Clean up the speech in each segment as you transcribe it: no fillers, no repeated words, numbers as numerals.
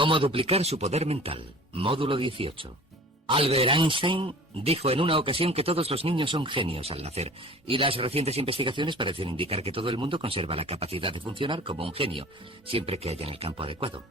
Cómo duplicar su poder mental. Módulo 18. Albert Einstein dijo en una ocasión que todos los niños son genios al nacer, y las recientes investigaciones parecen indicar que todo el mundo conserva la capacidad de funcionar como un genio, siempre que haya en el campo adecuado.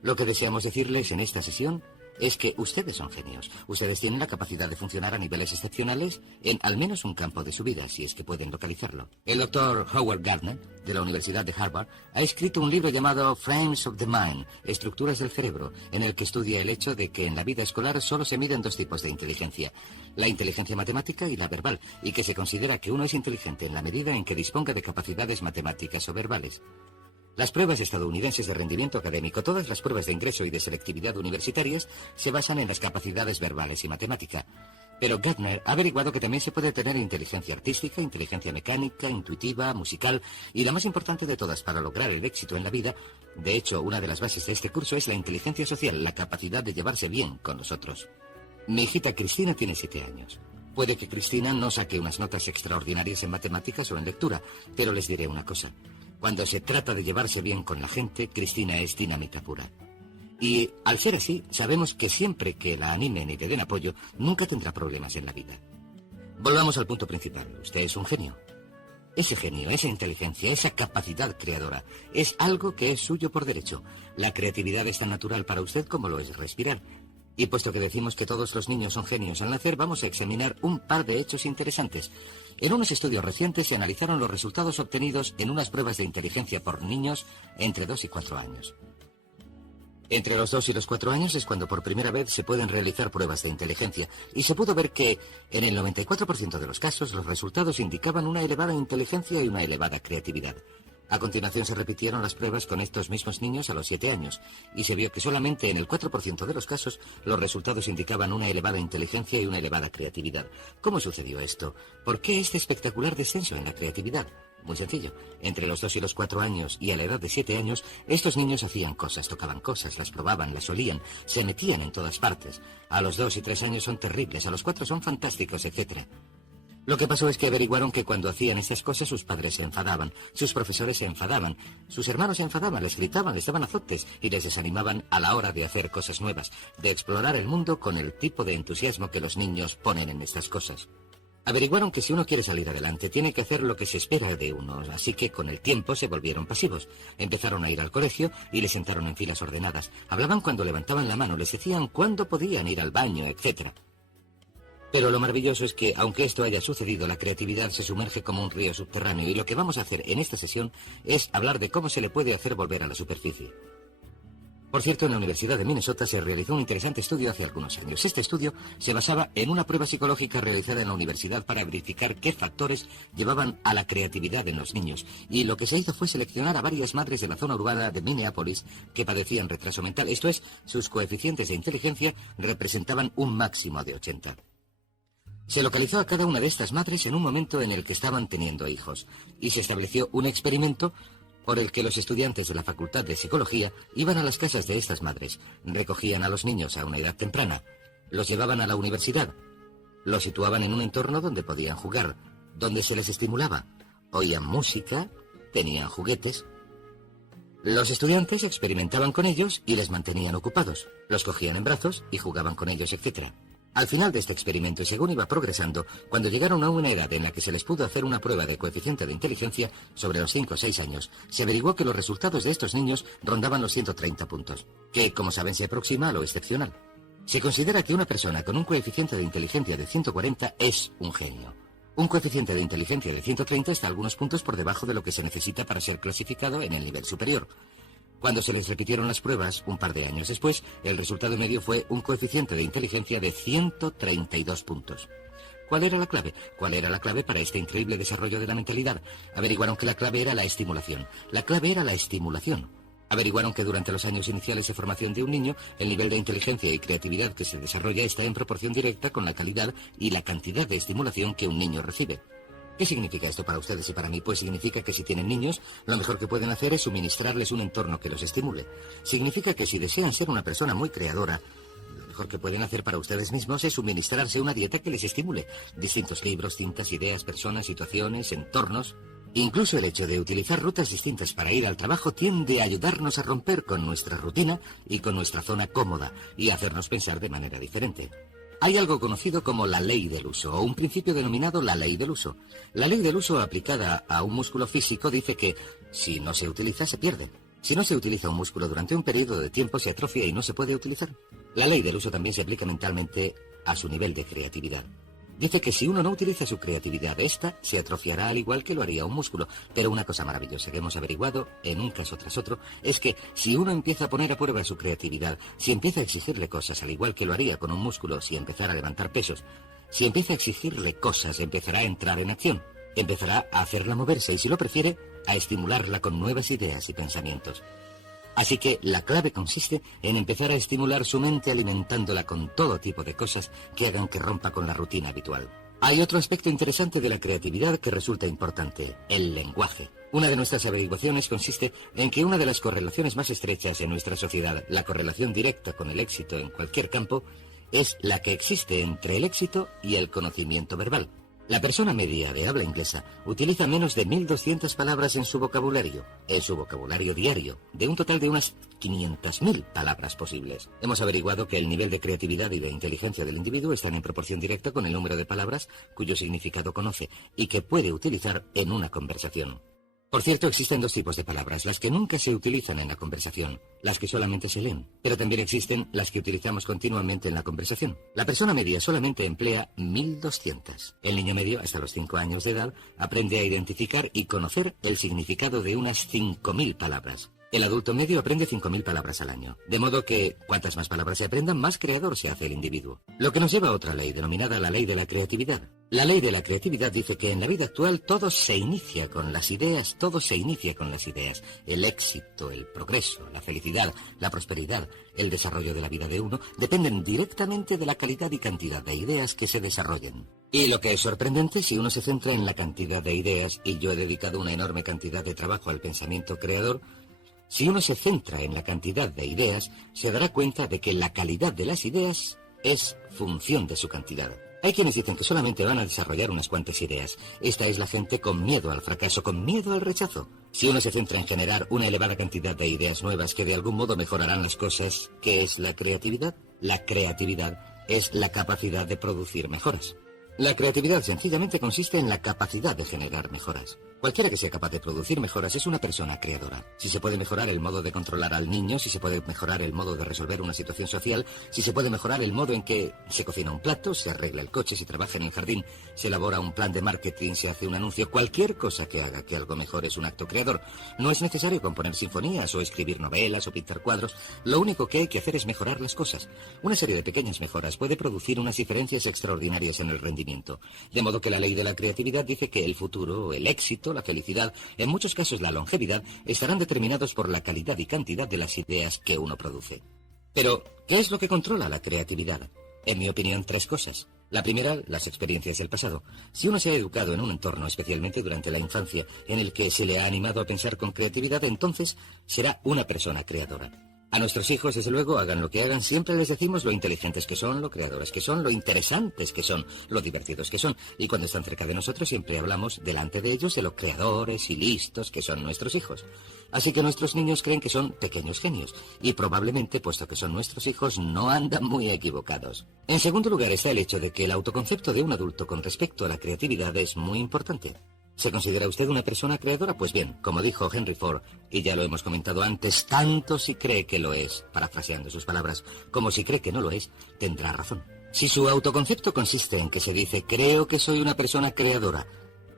Lo que deseamos decirles en esta sesión es que ustedes son genios. Ustedes tienen la capacidad de funcionar a niveles excepcionales en al menos un campo de su vida, si es que pueden localizarlo. El doctor Howard Gardner, de la Universidad de Harvard, ha escrito un libro llamado Frames of the Mind, Estructuras del Cerebro, en el que estudia el hecho de que en la vida escolar solo se miden dos tipos de inteligencia, la inteligencia matemática y la verbal, y que se considera que uno es inteligente en la medida en que disponga de capacidades matemáticas o verbales. Las pruebas estadounidenses de rendimiento académico, todas las pruebas de ingreso y de selectividad universitarias, se basan en las capacidades verbales y matemática. Pero Gardner ha averiguado que también se puede tener inteligencia artística, inteligencia mecánica, intuitiva, musical, y la más importante de todas para lograr el éxito en la vida, de hecho, una de las bases de este curso es la inteligencia social, la capacidad de llevarse bien con los otros. Mi hijita Cristina tiene 7 años. Puede que Cristina no saque unas notas extraordinarias en matemáticas o en lectura, pero les diré una cosa. Cuando se trata de llevarse bien con la gente, Cristina es dinamita pura. Y, al ser así, sabemos que siempre que la animen y le den apoyo, nunca tendrá problemas en la vida. Volvamos al punto principal. Usted es un genio. Ese genio, esa inteligencia, esa capacidad creadora, es algo que es suyo por derecho. La creatividad es tan natural para usted como lo es respirar. Y puesto que decimos que todos los niños son genios al nacer, vamos a examinar un par de hechos interesantes. En unos estudios recientes se analizaron los resultados obtenidos en unas pruebas de inteligencia por niños entre 2 y 4 años. Entre los 2 y los 4 años es cuando por primera vez se pueden realizar pruebas de inteligencia, y se pudo ver que en el 94% de los casos los resultados indicaban una elevada inteligencia y una elevada creatividad. A continuación se repitieron las pruebas con estos mismos niños a los 7 años, y se vio que solamente en el 4% de los casos los resultados indicaban una elevada inteligencia y una elevada creatividad. ¿Cómo sucedió esto? ¿Por qué este espectacular descenso en la creatividad? Muy sencillo. Entre los 2 y los 4 años y a la edad de 7 años, estos niños hacían cosas, tocaban cosas, las probaban, las olían, se metían en todas partes. A los 2 y 3 años son terribles, a los 4 son fantásticos, etc. Lo que pasó es que averiguaron que cuando hacían estas cosas sus padres se enfadaban, sus profesores se enfadaban, sus hermanos se enfadaban, les gritaban, les daban azotes y les desanimaban a la hora de hacer cosas nuevas, de explorar el mundo con el tipo de entusiasmo que los niños ponen en estas cosas. Averiguaron que si uno quiere salir adelante tiene que hacer lo que se espera de uno, así que con el tiempo se volvieron pasivos. Empezaron a ir al colegio y les sentaron en filas ordenadas. Hablaban cuando levantaban la mano, les decían cuándo podían ir al baño, etc. Pero lo maravilloso es que, aunque esto haya sucedido, la creatividad se sumerge como un río subterráneo, y lo que vamos a hacer en esta sesión es hablar de cómo se le puede hacer volver a la superficie. Por cierto, en la Universidad de Minnesota se realizó un interesante estudio hace algunos años. Este estudio se basaba en una prueba psicológica realizada en la universidad para verificar qué factores llevaban a la creatividad en los niños, y lo que se hizo fue seleccionar a varias madres de la zona urbana de Minneapolis que padecían retraso mental, esto es, sus coeficientes de inteligencia representaban un máximo de 80. Se localizó a cada una de estas madres en un momento en el que estaban teniendo hijos, y se estableció un experimento por el que los estudiantes de la Facultad de Psicología iban a las casas de estas madres, recogían a los niños a una edad temprana, los llevaban a la universidad, los situaban en un entorno donde podían jugar, donde se les estimulaba, oían música, tenían juguetes. Los estudiantes experimentaban con ellos y les mantenían ocupados, los cogían en brazos y jugaban con ellos, etc. Al final de este experimento, y según iba progresando, cuando llegaron a una edad en la que se les pudo hacer una prueba de coeficiente de inteligencia sobre los 5 o 6 años, se averiguó que los resultados de estos niños rondaban los 130 puntos, que, como saben, se aproxima a lo excepcional. Se considera que una persona con un coeficiente de inteligencia de 140 es un genio. Un coeficiente de inteligencia de 130 está algunos puntos por debajo de lo que se necesita para ser clasificado en el nivel superior. Cuando se les repitieron las pruebas, un par de años después, el resultado medio fue un coeficiente de inteligencia de 132 puntos. ¿Cuál era la clave? ¿Cuál era la clave para este increíble desarrollo de la mentalidad? Averiguaron que la clave era la estimulación. La clave era la estimulación. Averiguaron que durante los años iniciales de formación de un niño, el nivel de inteligencia y creatividad que se desarrolla está en proporción directa con la calidad y la cantidad de estimulación que un niño recibe. ¿Qué significa esto para ustedes y para mí? Pues significa que si tienen niños, lo mejor que pueden hacer es suministrarles un entorno que los estimule. Significa que si desean ser una persona muy creadora, lo mejor que pueden hacer para ustedes mismos es suministrarse una dieta que les estimule. Distintos libros, cintas, ideas, personas, situaciones, entornos. Incluso el hecho de utilizar rutas distintas para ir al trabajo tiende a ayudarnos a romper con nuestra rutina y con nuestra zona cómoda y hacernos pensar de manera diferente. Hay algo conocido como la ley del uso, o un principio denominado la ley del uso. La ley del uso aplicada a un músculo físico dice que si no se utiliza, se pierde. Si no se utiliza un músculo durante un periodo de tiempo, se atrofia y no se puede utilizar. La ley del uso también se aplica mentalmente a su nivel de creatividad. Dice que si uno no utiliza su creatividad, esta se atrofiará al igual que lo haría un músculo. Pero una cosa maravillosa que hemos averiguado, en un caso tras otro, es que si uno empieza a poner a prueba su creatividad, si empieza a exigirle cosas al igual que lo haría con un músculo si empezara a levantar pesos, si empieza a exigirle cosas, empezará a entrar en acción, empezará a hacerla moverse y, si lo prefiere, a estimularla con nuevas ideas y pensamientos. Así que la clave consiste en empezar a estimular su mente alimentándola con todo tipo de cosas que hagan que rompa con la rutina habitual. Hay otro aspecto interesante de la creatividad que resulta importante: el lenguaje. Una de nuestras averiguaciones consiste en que una de las correlaciones más estrechas en nuestra sociedad, la correlación directa con el éxito en cualquier campo, es la que existe entre el éxito y el conocimiento verbal. La persona media de habla inglesa utiliza menos de 1.200 palabras en su vocabulario diario, de un total de unas 500.000 palabras posibles. Hemos averiguado que el nivel de creatividad y de inteligencia del individuo están en proporción directa con el número de palabras cuyo significado conoce y que puede utilizar en una conversación. Por cierto, existen dos tipos de palabras: las que nunca se utilizan en la conversación, las que solamente se leen, pero también existen las que utilizamos continuamente en la conversación. La persona media solamente emplea 1.200. El niño medio, hasta los 5 años de edad, aprende a identificar y conocer el significado de unas 5.000 palabras. El adulto medio aprende 5.000 palabras al año, de modo que cuantas más palabras se aprendan, más creador se hace el individuo. Lo que nos lleva a otra ley, denominada la ley de la creatividad. La ley de la creatividad dice que en la vida actual todo se inicia con las ideas, El éxito, el progreso, la felicidad, la prosperidad, el desarrollo de la vida de uno dependen directamente de la calidad y cantidad de ideas que se desarrollen. Y lo que es sorprendente, si uno se centra en la cantidad de ideas, y yo he dedicado una enorme cantidad de trabajo al pensamiento creador, si uno se centra en la cantidad de ideas, se dará cuenta de que la calidad de las ideas es función de su cantidad. Hay quienes dicen que solamente van a desarrollar unas cuantas ideas. Esta es la gente con miedo al fracaso, con miedo al rechazo. Si uno se centra en generar una elevada cantidad de ideas nuevas que de algún modo mejorarán las cosas, ¿qué es la creatividad? La creatividad es la capacidad de producir mejoras. La creatividad sencillamente consiste en la capacidad de generar mejoras. Cualquiera que sea capaz de producir mejoras es una persona creadora. Si se puede mejorar el modo de controlar al niño, si se puede mejorar el modo de resolver una situación social, si se puede mejorar el modo en que se cocina un plato, se arregla el coche, si trabaja en el jardín, se elabora un plan de marketing, se hace un anuncio, cualquier cosa que haga que algo mejor es un acto creador. No es necesario componer sinfonías o escribir novelas o pintar cuadros. Lo único que hay que hacer es mejorar las cosas. Una serie de pequeñas mejoras puede producir unas diferencias extraordinarias en el rendimiento. De modo que la ley de la creatividad dice que el futuro, el éxito, la felicidad, en muchos casos la longevidad, estarán determinados por la calidad y cantidad de las ideas que uno produce. Pero, ¿qué es lo que controla la creatividad? En mi opinión, 3 cosas. La primera, las experiencias del pasado. Si uno se ha educado en un entorno, especialmente durante la infancia, en el que se le ha animado a pensar con creatividad, entonces será una persona creadora. A nuestros hijos, desde luego, hagan lo que hagan, siempre les decimos lo inteligentes que son, lo creadores que son, lo interesantes que son, lo divertidos que son. Y cuando están cerca de nosotros, siempre hablamos delante de ellos de lo creadores y listos que son nuestros hijos. Así que nuestros niños creen que son pequeños genios. Y probablemente, puesto que son nuestros hijos, no andan muy equivocados. En segundo lugar está el hecho de que el autoconcepto de un adulto con respecto a la creatividad es muy importante. ¿Se considera usted una persona creadora? Pues bien, como dijo Henry Ford, y ya lo hemos comentado antes, tanto si cree que lo es, parafraseando sus palabras, como si cree que no lo es, tendrá razón. Si su autoconcepto consiste en que se dice, creo que soy una persona creadora,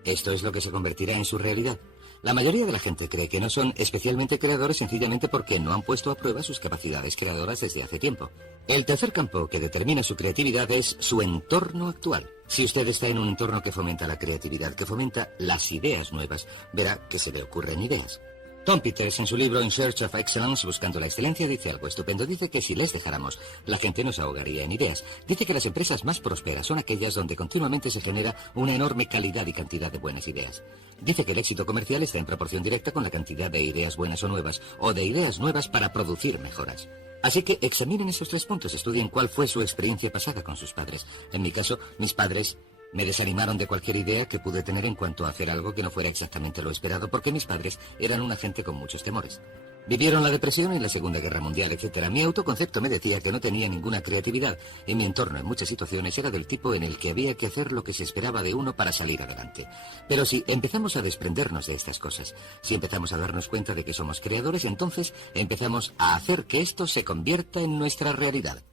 esto es lo que se convertirá en su realidad. La mayoría de la gente cree que no son especialmente creadores sencillamente porque no han puesto a prueba sus capacidades creadoras desde hace tiempo. El tercer campo que determina su creatividad es su entorno actual. Si usted está en un entorno que fomenta la creatividad, que fomenta las ideas nuevas, verá que se le ocurren ideas. Tom Peters, en su libro In Search of Excellence, Buscando la Excelencia, dice algo estupendo. Dice que si les dejáramos, la gente nos ahogaría en ideas. Dice que las empresas más prósperas son aquellas donde continuamente se genera una enorme calidad y cantidad de buenas ideas. Dice que el éxito comercial está en proporción directa con la cantidad de ideas buenas o nuevas, o de ideas nuevas para producir mejoras. Así que examinen esos 3 puntos, estudien cuál fue su experiencia pasada con sus padres. En mi caso, mis padres Me desanimaron de cualquier idea que pude tener en cuanto a hacer algo que no fuera exactamente lo esperado, porque mis padres eran una gente con muchos temores. Vivieron la depresión y la Segunda Guerra Mundial, etc. Mi autoconcepto me decía que no tenía ninguna creatividad, y mi entorno en muchas situaciones era del tipo en el que había que hacer lo que se esperaba de uno para salir adelante. Pero si empezamos a desprendernos de estas cosas, si empezamos a darnos cuenta de que somos creadores, entonces empezamos a hacer que esto se convierta en nuestra realidad.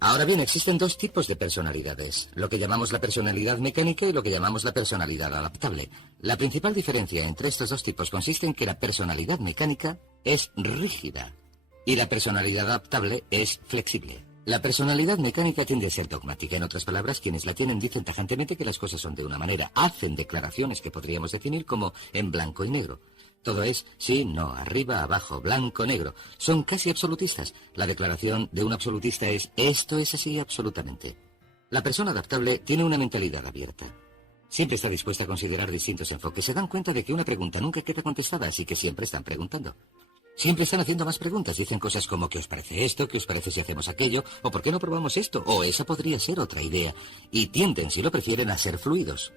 Ahora bien, existen dos tipos de personalidades, lo que llamamos la personalidad mecánica y lo que llamamos la personalidad adaptable. La principal diferencia entre estos dos tipos consiste en que la personalidad mecánica es rígida y la personalidad adaptable es flexible. La personalidad mecánica tiende a ser dogmática. En otras palabras, quienes la tienen dicen tajantemente que las cosas son de una manera, hacen declaraciones que podríamos definir como en blanco y negro. Todo es sí, no, arriba, abajo, blanco, negro. Son casi absolutistas. La declaración de un absolutista es esto es así absolutamente. La persona adaptable tiene una mentalidad abierta. Siempre está dispuesta a considerar distintos enfoques. Se dan cuenta de que una pregunta nunca queda contestada, así que siempre están preguntando. Siempre están haciendo más preguntas. Dicen cosas como ¿qué os parece esto? ¿Qué os parece si hacemos aquello? ¿O por qué no probamos esto? O esa podría ser otra idea. Y tienden, si lo prefieren, a ser fluidos.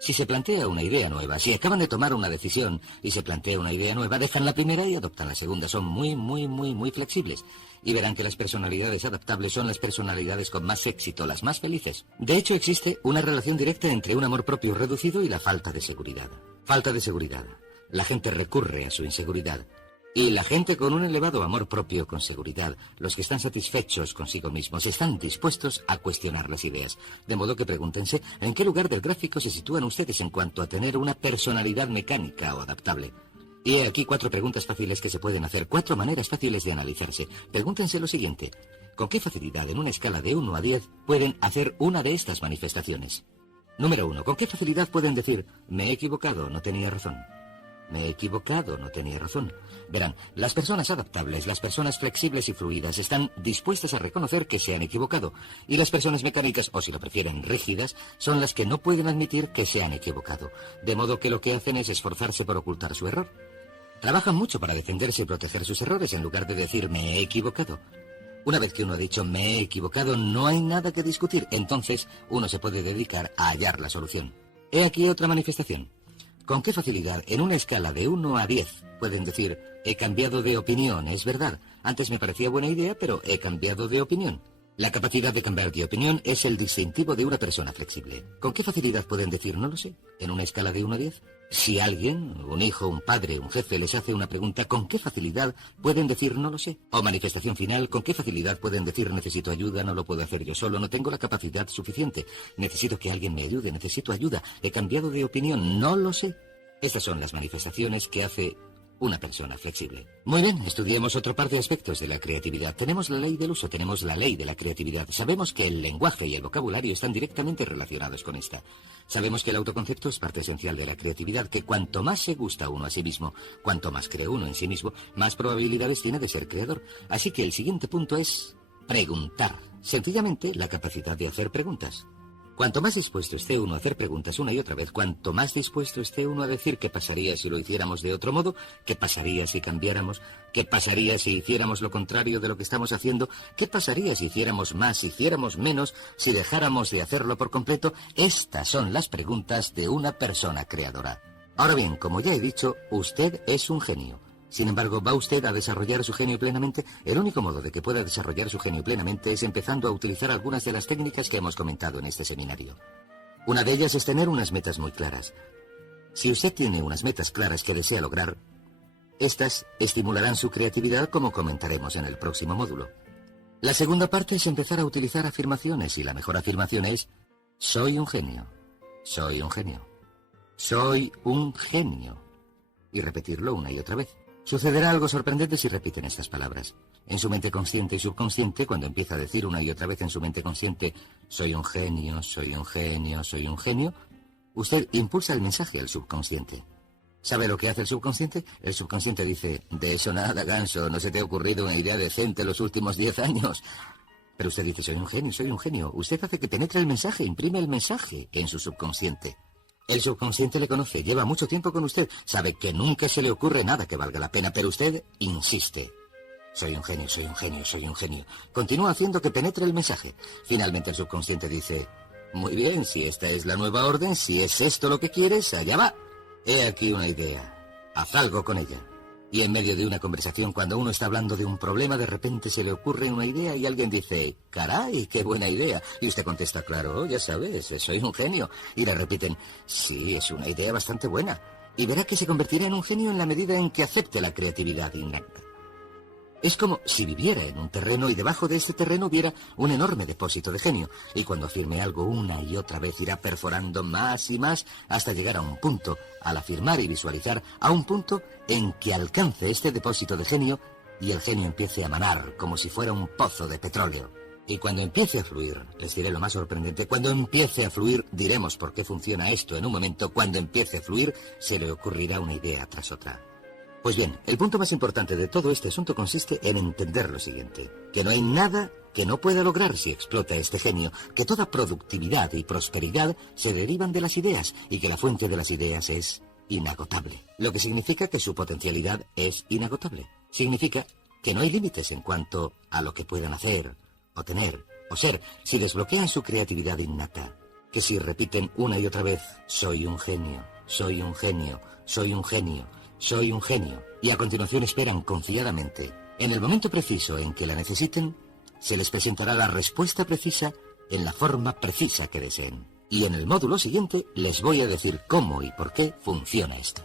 Si se plantea una idea nueva, si acaban de tomar una decisión y se plantea una idea nueva, dejan la primera y adoptan la segunda. Son muy flexibles. Y verán que las personalidades adaptables son las personalidades con más éxito, las más felices. De hecho, existe una relación directa entre un amor propio reducido y la falta de seguridad. Falta de seguridad. La gente recurre a su inseguridad. Y la gente con un elevado amor propio con seguridad, los que están satisfechos consigo mismos, están dispuestos a cuestionar las ideas. De modo que pregúntense en qué lugar del gráfico se sitúan ustedes en cuanto a tener una personalidad mecánica o adaptable. Y he aquí 4 preguntas fáciles que se pueden hacer, 4 maneras fáciles de analizarse. Pregúntense lo siguiente: ¿con qué facilidad en una escala de 1 a 10 pueden hacer una de estas manifestaciones? Número 1. ¿Con qué facilidad pueden decir me he equivocado, no tenía razón? Me he equivocado, no tenía razón. Verán, las personas adaptables, las personas flexibles y fluidas están dispuestas a reconocer que se han equivocado. Y las personas mecánicas, o si lo prefieren rígidas, son las que no pueden admitir que se han equivocado. De modo que lo que hacen es esforzarse por ocultar su error. Trabajan mucho para defenderse y proteger sus errores en lugar de decir me he equivocado. Una vez que uno ha dicho me he equivocado, no hay nada que discutir. Entonces uno se puede dedicar a hallar la solución. He aquí otra manifestación. ¿Con qué facilidad, en una escala de 1 a 10, pueden decir, he cambiado de opinión, es verdad, antes me parecía buena idea, pero he cambiado de opinión? La capacidad de cambiar de opinión es el distintivo de una persona flexible. ¿Con qué facilidad pueden decir, no lo sé, en una escala de 1 a 10? Si alguien, un hijo, un padre, un jefe, les hace una pregunta, ¿con qué facilidad pueden decir, no lo sé? O manifestación final, ¿con qué facilidad pueden decir, necesito ayuda, no lo puedo hacer yo solo, no tengo la capacidad suficiente, necesito que alguien me ayude, necesito ayuda, he cambiado de opinión, no lo sé? Estas son las manifestaciones que hace una persona flexible. Muy bien, estudiemos otro par de aspectos de la creatividad. Tenemos la ley del uso, tenemos la ley de la creatividad. Sabemos que el lenguaje y el vocabulario están directamente relacionados con esta. Sabemos que el autoconcepto es parte esencial de la creatividad, que cuanto más se gusta uno a sí mismo, cuanto más cree uno en sí mismo, más probabilidades tiene de ser creador. Así que el siguiente punto es preguntar. Sencillamente, la capacidad de hacer preguntas. Cuanto más dispuesto esté uno a hacer preguntas una y otra vez, cuanto más dispuesto esté uno a decir qué pasaría si lo hiciéramos de otro modo, qué pasaría si cambiáramos, qué pasaría si hiciéramos lo contrario de lo que estamos haciendo, qué pasaría si hiciéramos más, si hiciéramos menos, si dejáramos de hacerlo por completo, estas son las preguntas de una persona creadora. Ahora bien, como ya he dicho, usted es un genio. Sin embargo, ¿va usted a desarrollar su genio plenamente? El único modo de que pueda desarrollar su genio plenamente es empezando a utilizar algunas de las técnicas que hemos comentado en este seminario. Una de ellas es tener unas metas muy claras. Si usted tiene unas metas claras que desea lograr, estas estimularán su creatividad, como comentaremos en el próximo módulo. La segunda parte es empezar a utilizar afirmaciones, y la mejor afirmación es soy un genio, soy un genio, soy un genio, y repetirlo una y otra vez. Sucederá algo sorprendente si repiten estas palabras. En su mente consciente y subconsciente, cuando empieza a decir una y otra vez en su mente consciente, soy un genio, soy un genio, soy un genio, usted impulsa el mensaje al subconsciente. ¿Sabe lo que hace el subconsciente? El subconsciente dice, de eso nada, ganso, no se te ha ocurrido una idea decente los últimos 10 años. Pero usted dice, soy un genio, soy un genio. Usted hace que penetre el mensaje, imprime el mensaje en su subconsciente. El subconsciente le conoce, lleva mucho tiempo con usted, sabe que nunca se le ocurre nada que valga la pena, pero usted insiste. Soy un genio, soy un genio, soy un genio. Continúa haciendo que penetre el mensaje. Finalmente el subconsciente dice, Muy bien, si esta es la nueva orden, si es esto lo que quieres, allá va. He aquí una idea. Haz algo con ella. Y en medio de una conversación, cuando uno está hablando de un problema, de repente se le ocurre una idea y alguien dice, caray, qué buena idea. Y usted contesta, claro, ya sabes, soy un genio. Y le repiten, sí, es una idea bastante buena. Y verá que se convertirá en un genio en la medida en que acepte la creatividad innata. Es como si viviera en un terreno y debajo de este terreno hubiera un enorme depósito de genio. Y cuando afirme algo una y otra vez irá perforando más y más hasta llegar a un punto, al afirmar y visualizar, a un punto en que alcance este depósito de genio y el genio empiece a manar como si fuera un pozo de petróleo. Y cuando empiece a fluir, les diré lo más sorprendente, cuando empiece a fluir, diremos por qué funciona esto en un momento, cuando empiece a fluir, se le ocurrirá una idea tras otra. Pues bien, el punto más importante de todo este asunto consiste en entender lo siguiente, que no hay nada que no pueda lograr si explota este genio, que toda productividad y prosperidad se derivan de las ideas y que la fuente de las ideas es inagotable, lo que significa que su potencialidad es inagotable. Significa que no hay límites en cuanto a lo que puedan hacer, o tener, o ser, si desbloquean su creatividad innata, que si repiten una y otra vez, soy un genio, soy un genio, soy un genio, soy un genio, y a continuación esperan confiadamente. En el momento preciso en que la necesiten, se les presentará la respuesta precisa en la forma precisa que deseen. Y en el módulo siguiente les voy a decir cómo y por qué funciona esto.